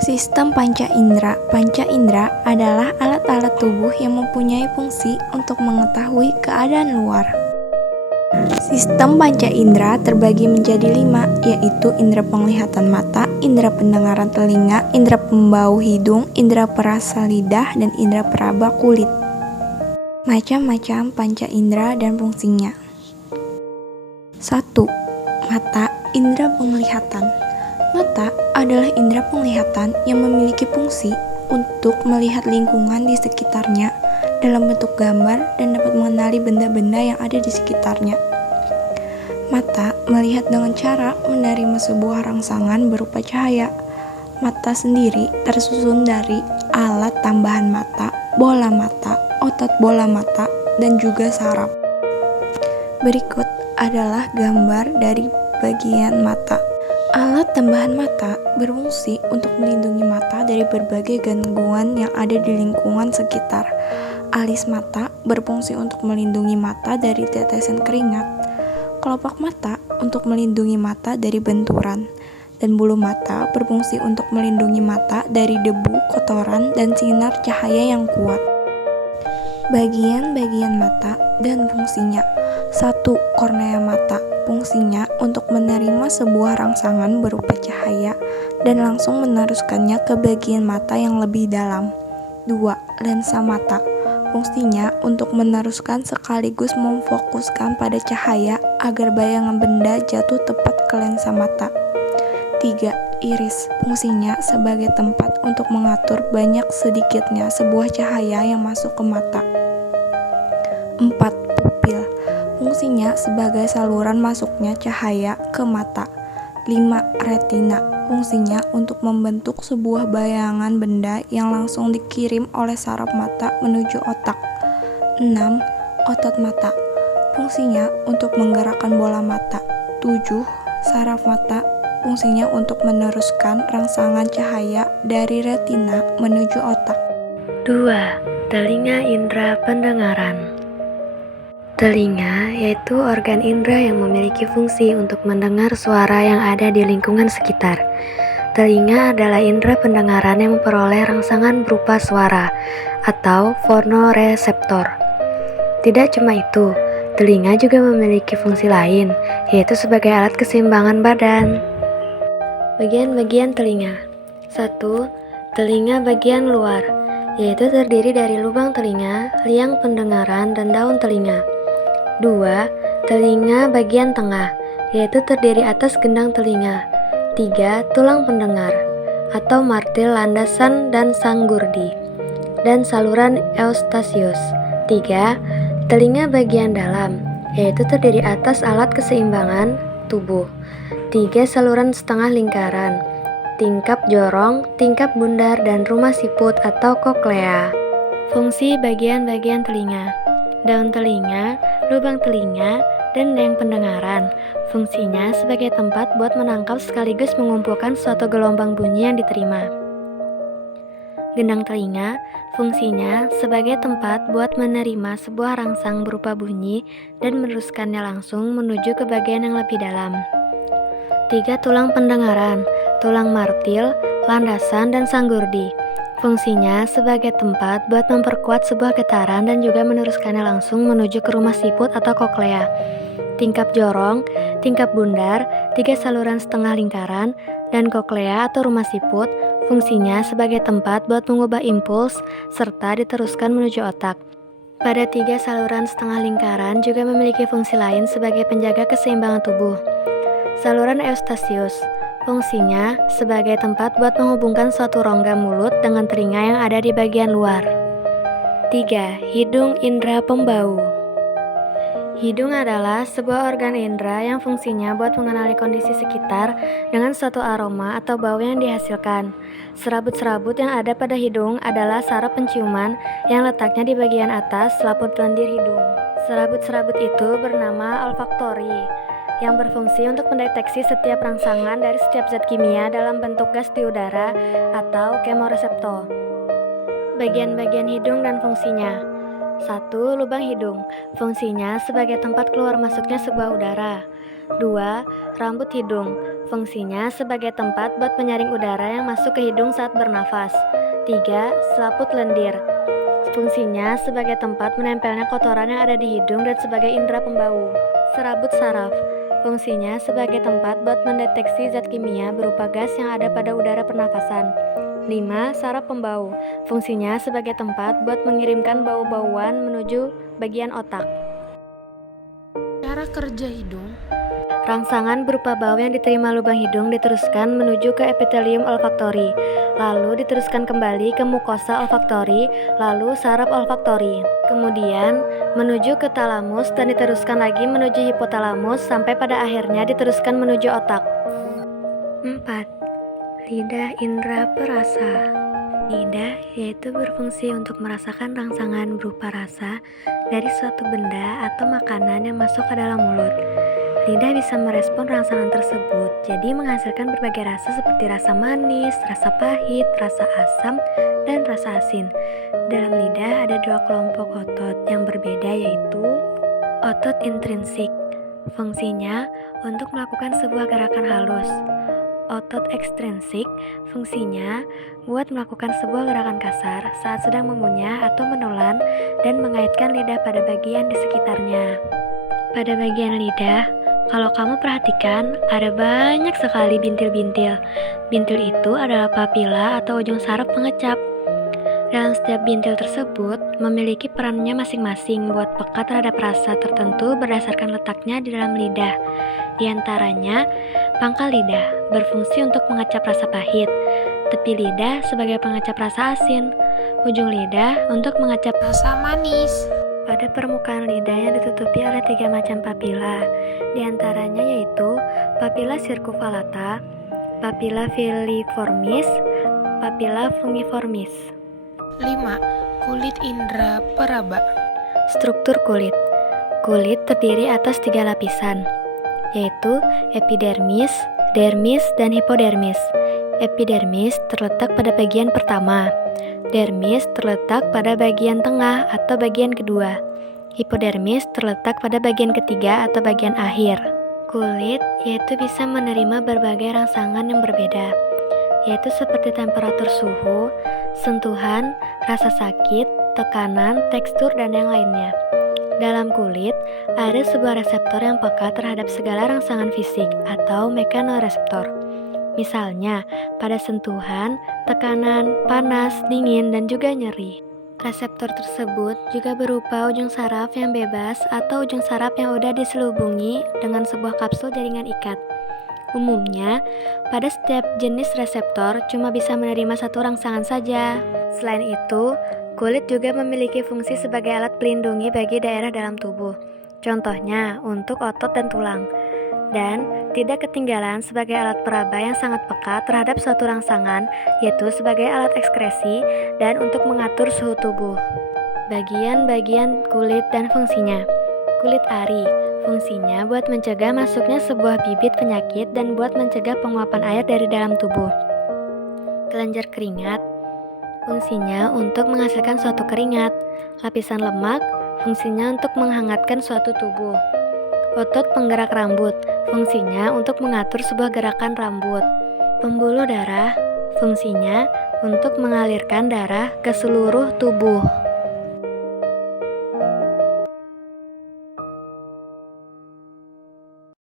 Sistem panca indera. Panca indera adalah alat-alat tubuh yang mempunyai fungsi untuk mengetahui keadaan luar. Sistem panca indera terbagi menjadi 5, yaitu indera penglihatan mata, indera pendengaran telinga, indera pembau hidung, indera perasa lidah, dan indera peraba kulit. Macam-macam panca indera dan fungsinya. 1. Mata, indera penglihatan. Mata adalah indera penglihatan yang memiliki fungsi untuk melihat lingkungan di sekitarnya dalam bentuk gambar dan dapat mengenali benda-benda yang ada di sekitarnya. Mata melihat dengan cara menerima sebuah rangsangan berupa cahaya. Mata sendiri tersusun dari alat tambahan mata, bola mata, otot bola mata, dan juga saraf. Berikut adalah gambar dari bagian mata. Alat tambahan mata berfungsi untuk melindungi mata dari berbagai gangguan yang ada di lingkungan sekitar. Alis mata berfungsi untuk melindungi mata dari tetesan keringat. Kelopak mata untuk melindungi mata dari benturan. Dan bulu mata berfungsi untuk melindungi mata dari debu, kotoran, dan sinar cahaya yang kuat. Bagian-bagian mata dan fungsinya. 1. Kornea mata. Fungsinya untuk menerima sebuah rangsangan berupa cahaya dan langsung meneruskannya ke bagian mata yang lebih dalam. 2. Lensa mata. Fungsinya untuk meneruskan sekaligus memfokuskan pada cahaya agar bayangan benda jatuh tepat ke lensa mata. 3. Iris. Fungsinya sebagai tempat untuk mengatur banyak sedikitnya sebuah cahaya yang masuk ke mata. 4. Pupil. Fungsinya sebagai saluran masuknya cahaya ke mata. 5. Retina. Fungsinya untuk membentuk sebuah bayangan benda yang langsung dikirim oleh saraf mata menuju otak. 6. Otot mata. Fungsinya untuk menggerakkan bola mata. 7. Saraf mata. Fungsinya untuk meneruskan rangsangan cahaya dari retina menuju otak. 2. Telinga indera pendengaran. Telinga yaitu organ indera yang memiliki fungsi untuk mendengar suara yang ada di lingkungan sekitar. Telinga adalah indera pendengaran yang memperoleh rangsangan berupa suara atau fonoreseptor. Tidak cuma itu, telinga juga memiliki fungsi lain, yaitu sebagai alat keseimbangan badan. Bagian-bagian telinga. 1. Telinga bagian luar, yaitu terdiri dari lubang telinga, liang pendengaran, dan daun telinga. 2. Telinga bagian tengah, yaitu terdiri atas gendang telinga. 3. Tulang pendengar, atau martil landasan dan sanggurdi, dan saluran eustasius. 3. Telinga bagian dalam, yaitu terdiri atas alat keseimbangan tubuh. 3. Saluran setengah lingkaran, tingkap jorong, tingkap bundar, dan rumah siput atau koklea. Fungsi bagian-bagian telinga. Daun telinga, lubang telinga, dan liang pendengaran. Fungsinya sebagai tempat buat menangkap sekaligus mengumpulkan suatu gelombang bunyi yang diterima. Gendang telinga, fungsinya sebagai tempat buat menerima sebuah rangsang berupa bunyi dan meneruskannya langsung menuju ke bagian yang lebih dalam. 3. Tulang pendengaran, tulang martil, landasan, dan sanggurdi. Fungsinya sebagai tempat buat memperkuat sebuah getaran dan juga meneruskannya langsung menuju ke rumah siput atau koklea. Tingkap jorong, tingkap bundar, 3 saluran setengah lingkaran, dan koklea atau rumah siput. Fungsinya sebagai tempat buat mengubah impuls serta diteruskan menuju otak. Pada 3 saluran setengah lingkaran juga memiliki fungsi lain sebagai penjaga keseimbangan tubuh. Saluran eustasius. Fungsinya sebagai tempat buat menghubungkan suatu rongga mulut dengan telinga yang ada di bagian luar. 3. Hidung indera pembau. Hidung adalah sebuah organ indera yang fungsinya buat mengenali kondisi sekitar dengan suatu aroma atau bau yang dihasilkan. Serabut-serabut yang ada pada hidung adalah saraf penciuman yang letaknya di bagian atas selaput lendir hidung. Serabut-serabut itu bernama olfaktori, yang berfungsi untuk mendeteksi setiap rangsangan dari setiap zat kimia dalam bentuk gas di udara atau kemoreseptor. Bagian-bagian hidung dan fungsinya. 1. Lubang hidung. Fungsinya sebagai tempat keluar masuknya sebuah udara. 2. Rambut hidung. Fungsinya sebagai tempat buat menyaring udara yang masuk ke hidung saat bernafas. 3. Selaput lendir. Fungsinya sebagai tempat menempelnya kotoran yang ada di hidung dan sebagai indera pembau. Serabut saraf. Fungsinya sebagai tempat buat mendeteksi zat kimia berupa gas yang ada pada udara pernafasan. 5. Saraf pembau. Fungsinya sebagai tempat buat mengirimkan bau-bauan menuju bagian otak. Cara kerja hidung. Rangsangan berupa bau yang diterima lubang hidung diteruskan menuju ke epitelium olfaktori, lalu diteruskan kembali ke mukosa olfaktori, lalu saraf olfaktori. Kemudian menuju ke talamus dan diteruskan lagi menuju hipotalamus sampai pada akhirnya diteruskan menuju otak. 4. Lidah indera perasa. Lidah yaitu berfungsi untuk merasakan rangsangan berupa rasa dari suatu benda atau makanan yang masuk ke dalam mulut. Lidah bisa merespon rangsangan tersebut, jadi menghasilkan berbagai rasa seperti rasa manis, rasa pahit, rasa asam, dan rasa asin. Dalam lidah ada 2 kelompok otot yang berbeda, yaitu otot intrinsik. Fungsinya untuk melakukan sebuah gerakan halus. Otot ekstrinsik, fungsinya buat melakukan sebuah gerakan kasar saat sedang mengunyah atau menelan dan mengaitkan lidah pada bagian di sekitarnya. Pada bagian lidah, kalau kamu perhatikan, ada banyak sekali bintil-bintil. Bintil itu adalah papila atau ujung saraf pengecap. Dalam setiap bintil tersebut memiliki perannya masing-masing buat peka terhadap rasa tertentu berdasarkan letaknya di dalam lidah. Di antaranya, pangkal lidah berfungsi untuk mengecap rasa pahit, tepi lidah sebagai pengecap rasa asin, ujung lidah untuk mengecap Rasa manis. pada permukaan lidah yang ditutupi oleh 3 macam papila, di antaranya yaitu papila circumvallata, papila filiformis, papila fungiformis. 5. Kulit indera peraba. Struktur kulit. Kulit terdiri atas 3 lapisan, yaitu epidermis, dermis, dan hipodermis. Epidermis terletak pada bagian pertama. Dermis terletak pada bagian tengah atau bagian kedua. Hipodermis terletak pada bagian ketiga atau bagian akhir. Kulit yaitu bisa menerima berbagai rangsangan yang berbeda, yaitu seperti temperatur suhu, sentuhan, rasa sakit, tekanan, tekstur, dan yang lainnya. Dalam kulit, ada sebuah reseptor yang peka terhadap segala rangsangan fisik atau mekanoreseptor. Misalnya, pada sentuhan, tekanan, panas, dingin, dan juga nyeri. Reseptor tersebut juga berupa ujung saraf yang bebas atau ujung saraf yang udah diselubungi dengan sebuah kapsul jaringan ikat. Umumnya, pada setiap jenis reseptor cuma bisa menerima 1 rangsangan saja. Selain itu, kulit juga memiliki fungsi sebagai alat pelindungi bagi daerah dalam tubuh. Contohnya, untuk otot dan tulang. Dan tidak ketinggalan sebagai alat peraba yang sangat peka terhadap suatu rangsangan, yaitu sebagai alat ekskresi dan untuk mengatur suhu tubuh. Bagian-bagian kulit dan fungsinya. Kulit ari, fungsinya buat mencegah masuknya sebuah bibit penyakit dan buat mencegah penguapan air dari dalam tubuh. Kelenjar keringat, fungsinya untuk menghasilkan suatu keringat. Lapisan lemak, fungsinya untuk menghangatkan suatu tubuh. Otot penggerak rambut, fungsinya untuk mengatur sebuah gerakan rambut. Pembuluh darah, fungsinya untuk mengalirkan darah ke seluruh tubuh.